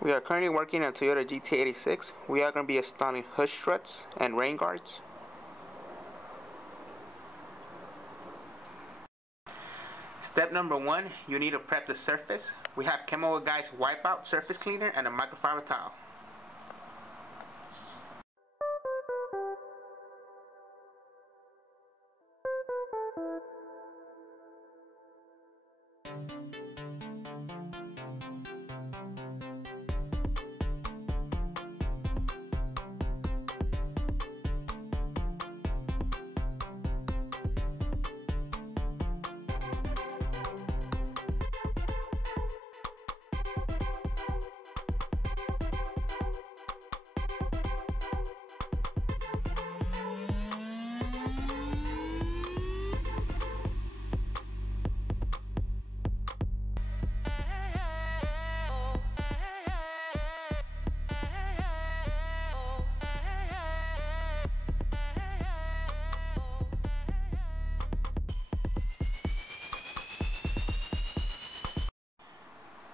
We are currently working on Toyota Gt86. We are going to be installing hood struts and rain guards. Step number 1, you need to prep the surface. We have Chemical Guys Wipeout Surface Cleaner and a microfiber towel.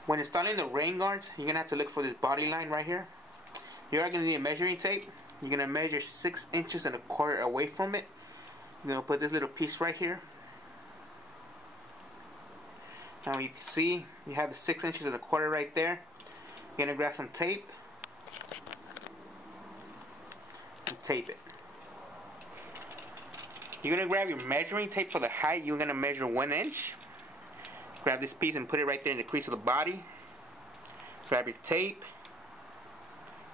When installing the rain guards, you're going to have to look for this body line right here. You are going to need a measuring tape. You're going to measure 6 inches and a quarter away from it. You're going to put this little piece right here. Now you can see you have the 6 inches and a quarter right there. You're going to grab some tape and tape it. You're going to grab your measuring tape for the height. You're going to measure 1 inch. Grab this piece and put it right there in the crease of the body. Grab your tape.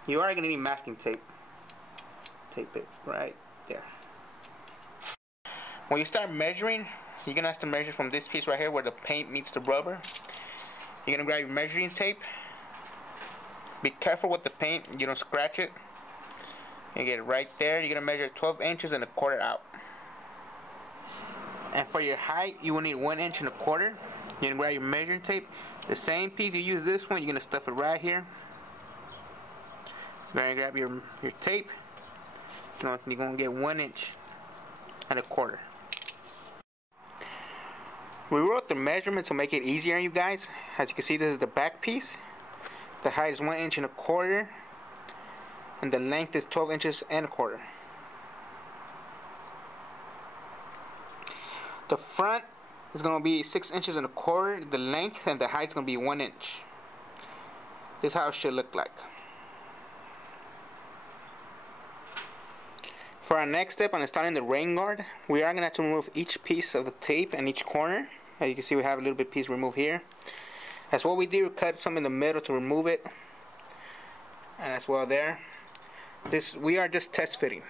You are going to need masking tape. Tape it right there. When you start measuring, you're going to have to measure from this piece right here where the paint meets the rubber. You're going to grab your measuring tape. Be careful with the paint, you don't scratch it. You get it right there. You're going to measure 12 inches and a quarter out. And for your height, you will need 1 inch and a quarter. You're going to grab your measuring tape. The same piece you use this one, you're going to stuff it right here. You're going to grab your tape. You're going to get 1 inch and a quarter. We wrote the measurements to make it easier on you guys. As you can see, this is the back piece. The height is 1 inch and a quarter. And the length is 12 inches and a quarter. The front is going to be 6 inches and a quarter, the length, and the height is going to be 1 inch. This is how it should look like. For our next step on installing the rain guard, we are going to have to remove each piece of the tape and each corner. As you can see, we have a little bit piece removed here. That's what we did. We cut some in the middle to remove it, and as well there. We are just test fitting.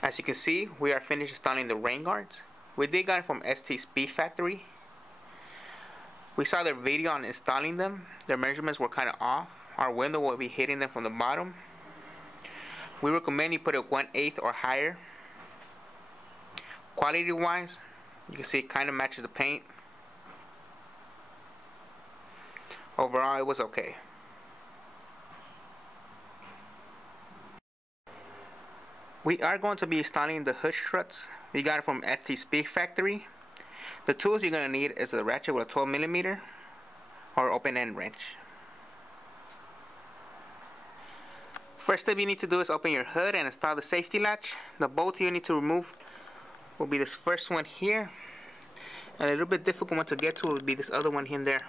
As you can see, we are finished installing the rain guards. We did get it from Speedfactorty. We saw their video on installing them. Their measurements were kind of off. Our window will be hitting them from the bottom. We recommend you put it 1/8 or higher. Quality wise, you can see it kind of matches the paint. Overall, it was okay. We are going to be installing the hood struts. We got it from Speedfactorty. The tools you're going to need is a ratchet with a 12mm or open end wrench. First step you need to do is open your hood and install the safety latch. The bolt you need to remove will be this first one here. And a little bit difficult one to get to will be this other one in there.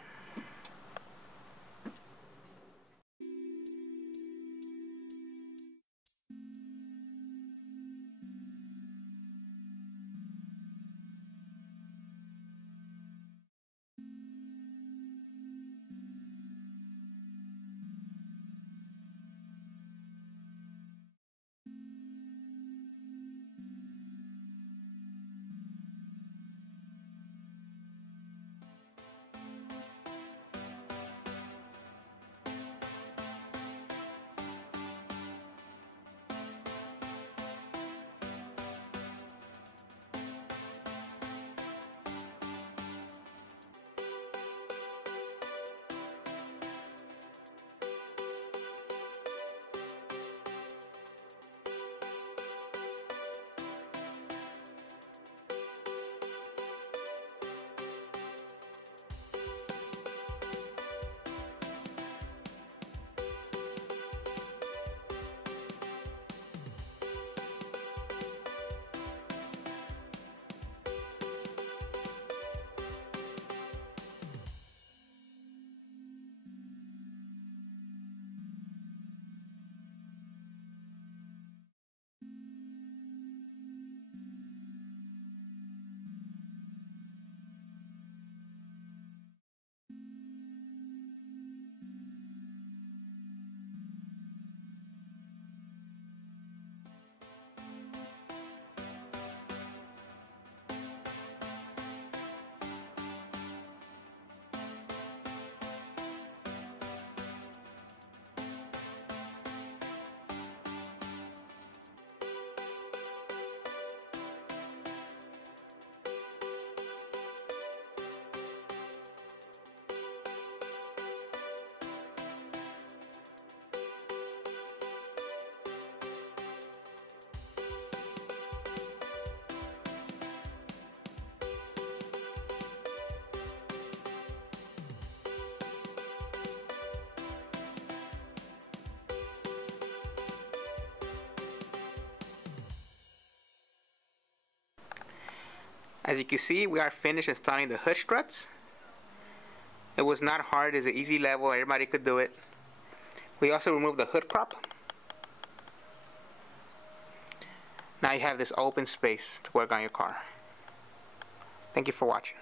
As you can see, we are finished installing the hood struts. It was not hard, it's an easy level, everybody could do it. We also removed the hood prop. Now you have this open space to work on your car. Thank you for watching.